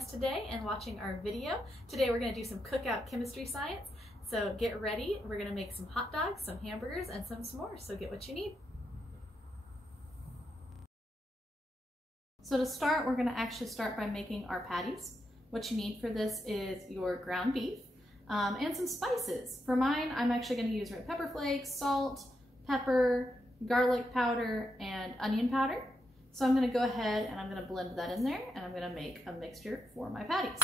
us today and watching our video. Today we're going to do some cookout chemistry science. So get ready. We're going to make some hot dogs, some hamburgers, and some s'mores. So get what you need. So to start, we're going to actually start by making our patties. What you need for this is your ground beef and some spices. For mine, I'm actually going to use red pepper flakes, salt, pepper, garlic powder, and onion powder. So I'm going to go ahead and I'm going to blend that in there, and I'm going to make a mixture for my patties.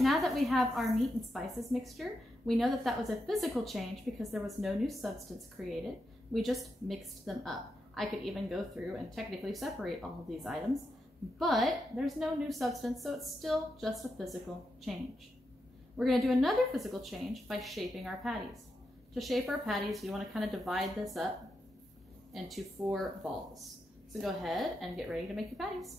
Now that we have our meat and spices mixture, we know that that was a physical change because there was no new substance created. We just mixed them up. I could even go through and technically separate all of these items, but there's no new substance, so it's still just a physical change. We're going to do another physical change by shaping our patties. To shape our patties, you want to kind of divide this up into 4 balls. So go ahead and get ready to make your patties.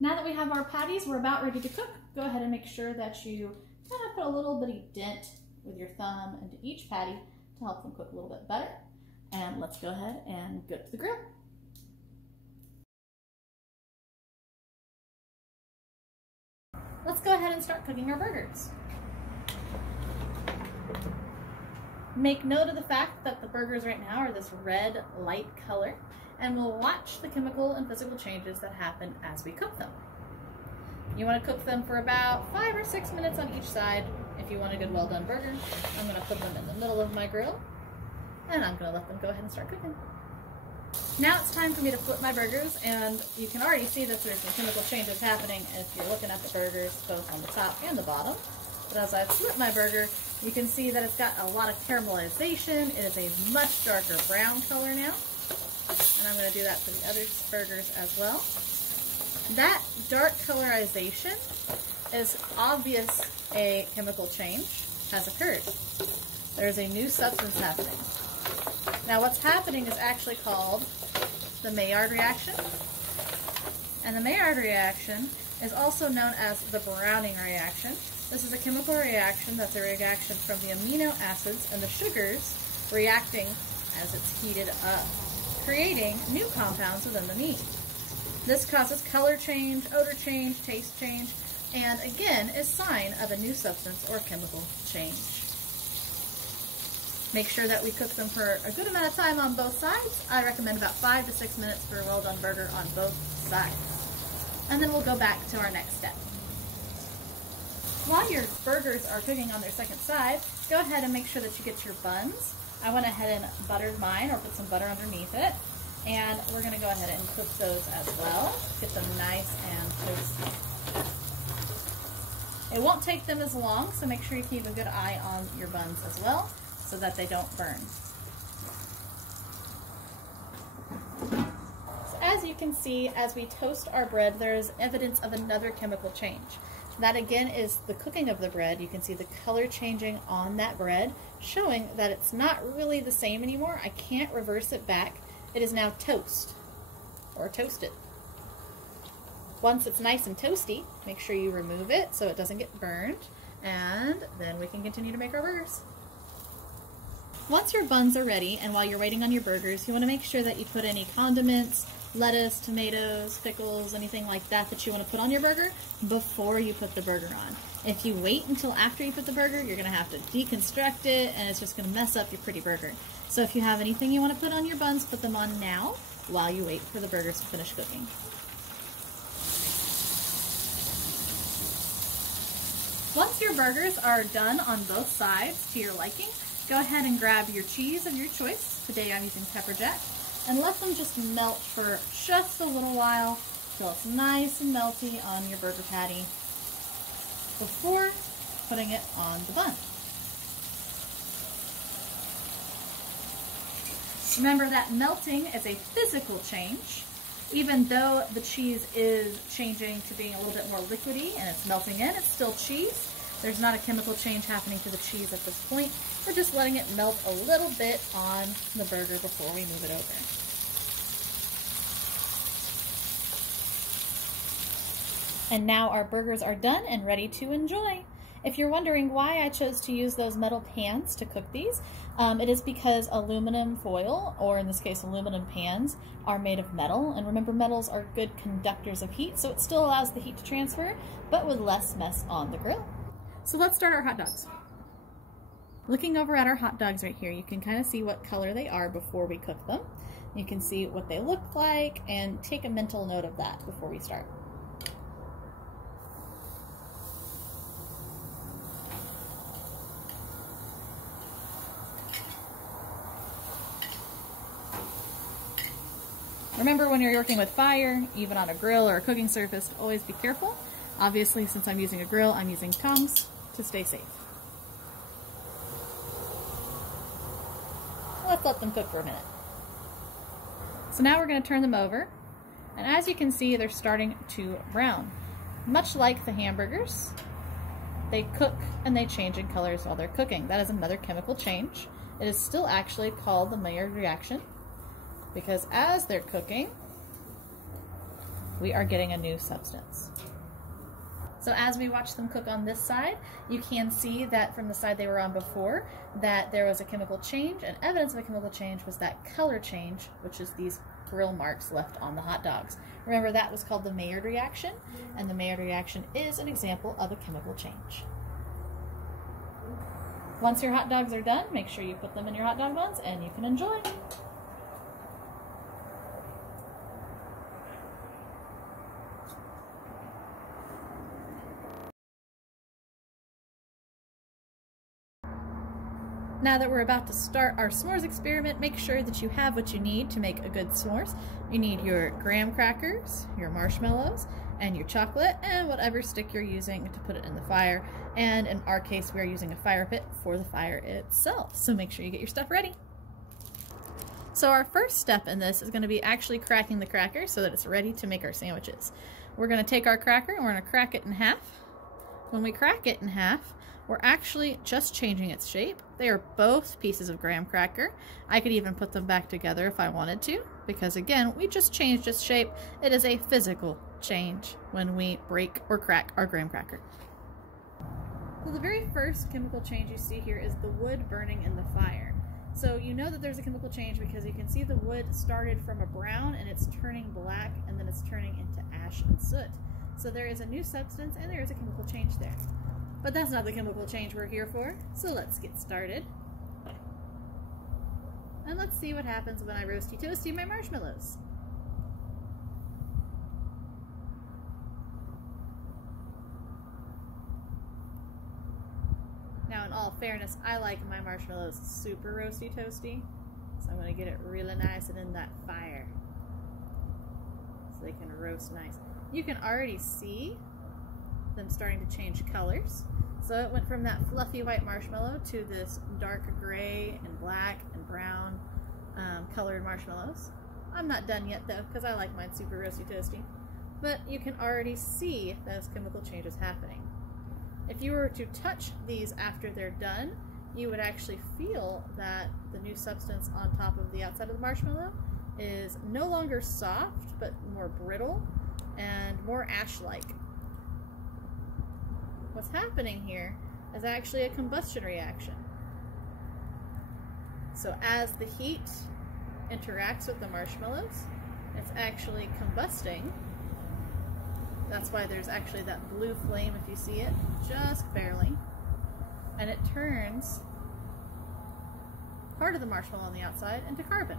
Now that we have our patties, we're about ready to cook. Go ahead and make sure that you kind of put a little bitty dent with your thumb into each patty to help them cook a little bit better. And let's go ahead and go to the grill. Let's go ahead and start cooking our burgers. Make note of the fact that the burgers right now are this red light color, and we'll watch the chemical and physical changes that happen as we cook them. You want to cook them for about 5 or 6 minutes on each side if you want a good well done burger. I'm going to put them in the middle of my grill, and I'm going to let them go ahead and start cooking. Now it's time for me to flip my burgers, and you can already see that there's some chemical changes happening if you're looking at the burgers both on the top and the bottom. But as I flip my burger, you can see that it's got a lot of caramelization. It is a much darker brown color now. And I'm going to do that for the other burgers as well. That dark colorization is obvious a chemical change has occurred. There's a new substance happening. Now what's happening is actually called the Maillard reaction. And the Maillard reaction is also known as the Browning reaction. This is a chemical reaction that's a reaction from the amino acids and the sugars reacting as it's heated up, creating new compounds within the meat. This causes color change, odor change, taste change, and again is sign of a new substance or chemical change. Make sure that we cook them for a good amount of time on both sides. I recommend about 5 to 6 minutes for a well done burger on both sides. And then we'll go back to our next step. While your burgers are cooking on their second side, go ahead and make sure that you get your buns. I went ahead and buttered mine, or put some butter underneath it. And we're going to go ahead and cook those as well. Get them nice and toasty. It won't take them as long, so make sure you keep a good eye on your buns as well, so that they don't burn. So as you can see, as we toast our bread, there is evidence of another chemical change. That again is the cooking of the bread. You can see the color changing on that bread, showing that it's not really the same anymore. I can't reverse it back. It is now toast, or toasted. Once it's nice and toasty, make sure you remove it so it doesn't get burned, and then we can continue to make our burgers. Once your buns are ready, and while you're waiting on your burgers, you want to make sure that you put any condiments, lettuce, tomatoes, pickles, anything like that that you want to put on your burger before you put the burger on. If you wait until after you put the burger, you're going to have to deconstruct it, and it's just going to mess up your pretty burger. So if you have anything you want to put on your buns, put them on now while you wait for the burgers to finish cooking. Once your burgers are done on both sides to your liking, go ahead and grab your cheese of your choice. Today I'm using pepper jack. And let them just melt for just a little while till it's nice and melty on your burger patty before putting it on the bun. Remember that melting is a physical change. Even though the cheese is changing to being a little bit more liquidy and it's melting in, it's still cheese. There's not a chemical change happening to the cheese at this point. We're just letting it melt a little bit on the burger before we move it over. And now our burgers are done and ready to enjoy. If you're wondering why I chose to use those metal pans to cook these, it is because aluminum foil, or in this case aluminum pans, are made of metal. And remember, metals are good conductors of heat, so it still allows the heat to transfer, but with less mess on the grill. So let's start our hot dogs. Looking over at our hot dogs right here, you can kind of see what color they are before we cook them. You can see what they look like and take a mental note of that before we start. Remember, when you're working with fire, even on a grill or a cooking surface, always be careful. Obviously, since I'm using a grill, I'm using tongs to stay safe. Let's let them cook for a minute. So now we're going to turn them over, and as you can see, they're starting to brown. Much like the hamburgers, they cook and they change in colors while they're cooking. That is another chemical change. It is still actually called the Maillard reaction, because as they're cooking, we are getting a new substance. So as we watch them cook on this side, you can see that from the side they were on before, that there was a chemical change, and evidence of a chemical change was that color change, which is these grill marks left on the hot dogs. Remember, that was called the Maillard reaction, and the Maillard reaction is an example of a chemical change. Once your hot dogs are done, make sure you put them in your hot dog buns and you can enjoy. Now that we're about to start our s'mores experiment, make sure that you have what you need to make a good s'mores. You need your graham crackers, your marshmallows, and your chocolate, and whatever stick you're using to put it in the fire. And in our case, we're using a fire pit for the fire itself. So make sure you get your stuff ready. So our first step in this is going to be actually cracking the cracker so that it's ready to make our sandwiches. We're going to take our cracker and we're going to crack it in half. When we crack it in half, we're actually just changing its shape. They are both pieces of graham cracker. I could even put them back together if I wanted to, because again, we just changed its shape. It is a physical change when we break or crack our graham cracker. So the very first chemical change you see here is the wood burning in the fire. So you know that there's a chemical change because you can see the wood started from a brown and it's turning black and then it's turning into ash and soot. So there is a new substance and there is a chemical change there. But that's not the chemical change we're here for, so let's get started. And let's see what happens when I roasty toasty my marshmallows. Now, in all fairness, I like my marshmallows super roasty toasty, so I'm going to get it really nice and in that fire so they can roast nice. You can already see them starting to change colors. So it went from that fluffy white marshmallow to this dark gray and black and brown colored marshmallows. I'm not done yet though, because I like mine super roasty toasty. But you can already see those chemical changes happening. If you were to touch these after they're done, you would actually feel that the new substance on top of the outside of the marshmallow is no longer soft, but more brittle and more ash-like. What's happening here is actually a combustion reaction. So as the heat interacts with the marshmallows, it's actually combusting. That's why there's actually that blue flame, if you see it, just barely. And it turns part of the marshmallow on the outside into carbon.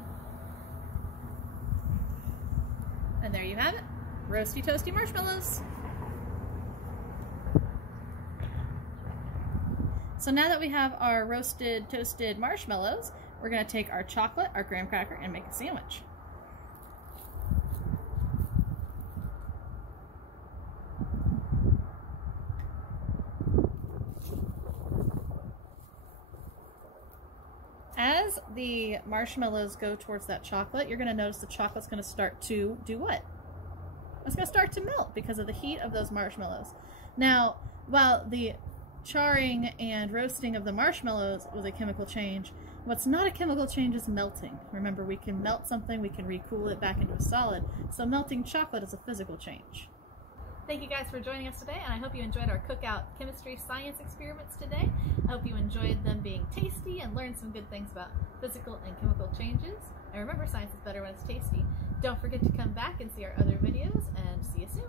And there you have it, roasty toasty marshmallows. So now that we have our roasted toasted marshmallows, we're going to take our chocolate, our graham cracker, and make a sandwich. As the marshmallows go towards that chocolate, you're going to notice the chocolate's going to start to do what? It's going to start to melt because of the heat of those marshmallows. Now, while the charring and roasting of the marshmallows was a chemical change, what's not a chemical change is melting. Remember, we can melt something, we can recool it back into a solid, so melting chocolate is a physical change. Thank you guys for joining us today, and I hope you enjoyed our Cookout Chemistry science experiments today. I hope you enjoyed them being tasty and learned some good things about physical and chemical changes. And remember, science is better when it's tasty. Don't forget to come back and see our other videos, and see you soon.